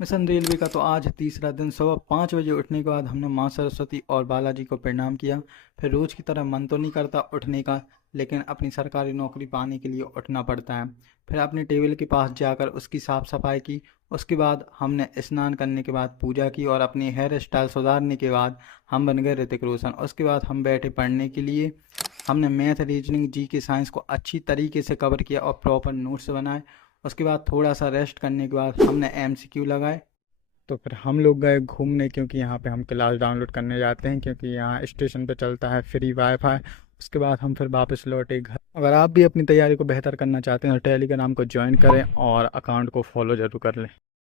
Mission railway का तो आज तीसरा दिन सुबह 5 बजे उठने के बाद हमने माँ सरस्वती और बालाजी को प्रणाम किया। फिर रोज़ की तरह मन तो नहीं करता उठने का, लेकिन अपनी सरकारी नौकरी पाने के लिए उठना पड़ता है। फिर अपनी टेबल के पास जाकर उसकी साफ़ सफाई की। उसके बाद हमने स्नान करने के बाद पूजा की और अपनी हेयर स्टाइल सुधारने के बाद हम बन गए ऋतिक रोशन। उसके बाद हम बैठे पढ़ने के लिए। हमने मैथ, रीजनिंग, जी के, साइंस को अच्छी तरीके से कवर किया और प्रॉपर नोट्स बनाए। उसके बाद थोड़ा सा रेस्ट करने के बाद हमने एमसीक्यू लगाए। तो फिर हम लोग गए घूमने, क्योंकि यहाँ पे हम क्लास डाउनलोड करने जाते हैं, क्योंकि यहाँ स्टेशन पे चलता है फ्री वाईफाई। उसके बाद हम फिर वापस लौटे घर। अगर आप भी अपनी तैयारी को बेहतर करना चाहते हैं तो टेलीग्राम को ज्वाइन करें और अकाउंट को फॉलो ज़रूर कर लें।